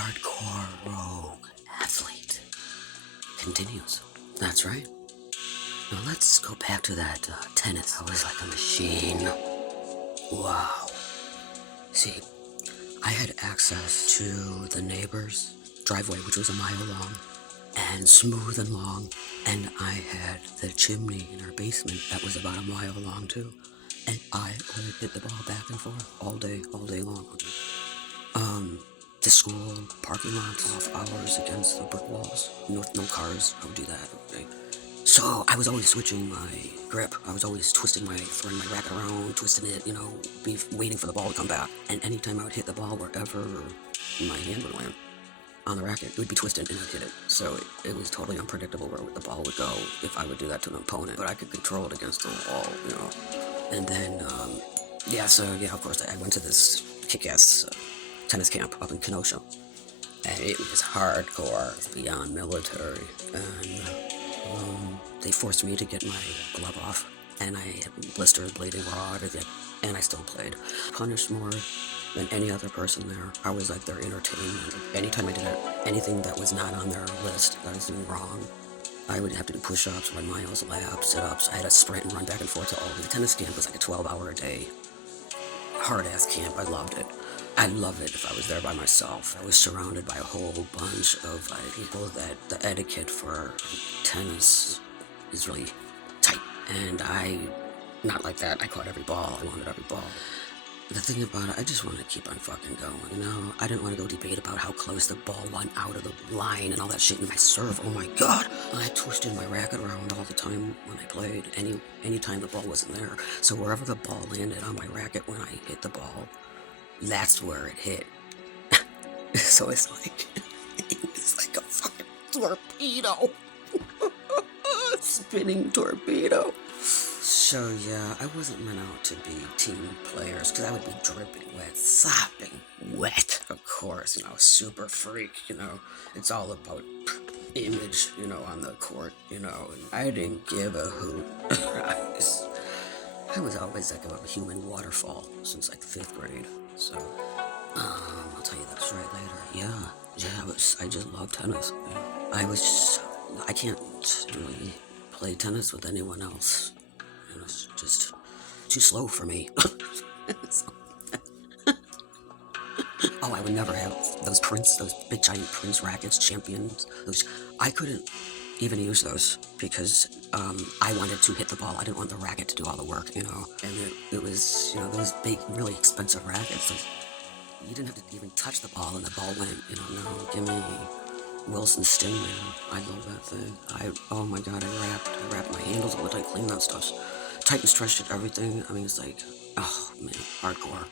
hardcore rogue athlete continues. That's right. Now let's go back to that tennis. I was like a machine. Wow. See, I had access to the neighbor's driveway, which was a mile long and smooth and long, and I had the chimney in our basement that was about a mile long too, and I would hit the ball back and forth all day long. The school parking lots off hours against the brick walls. No cars. I would do that. Okay. So I was always switching my grip. I was always throwing my racket around, twisting it, be waiting for the ball to come back. And anytime I would hit the ball wherever my hand would land on the racket, it would be twisted and I'd hit it. So it was totally unpredictable where the ball would go if I would do that to an opponent. But I could control it against the wall, And then, of course, I went to this kick-ass tennis camp up in Kenosha. And it was hardcore, beyond military. And they forced me to get my glove off. And I had blisters, bleeding raw, everything. And I still played. Punished more than any other person there. I was like their entertainment. Anytime I did anything that was not on their list that I was doing wrong, I would have to do push-ups, run miles, laps, sit-ups. I had to sprint and run back and forth to all the tennis camp. It was like a 12-hour-a-day hard-ass camp. I loved it. I'd love it if I was there by myself. I was surrounded by a whole bunch of people that the etiquette for tennis is really tight. And not like that. I caught every ball. I wanted every ball. The thing about it, I just want to keep on fucking going, I didn't want to go debate about how close the ball went out of the line and all that shit in my serve. Oh my god. I twisted my racket around all the time when I played, any time the ball wasn't there. So wherever the ball landed on my racket when I hit the ball, that's where it hit. So it's like a fucking torpedo. Spinning torpedo. So yeah, I wasn't meant out to be team players, because I would be dripping wet, sopping wet. Of course, super freak, it's all about image, on the court, and I didn't give a hoot. I was always like a human waterfall since like 5th grade, so, I'll tell you that story later. I just love tennis. I can't really play tennis with anyone else. It's just too slow for me. Oh, I would never have those big giant Prince rackets, champions. I couldn't even use those because I wanted to hit the ball. I didn't want the racket to do all the work, And it was, those big, really expensive rackets. You didn't have to even touch the ball and the ball went, no, give me Wilson Stingman. I love that thing. Oh my god, I wrapped my handles all the time, clean that stuff. Tight and stretched it, everything. I mean, it's like, oh man, hardcore.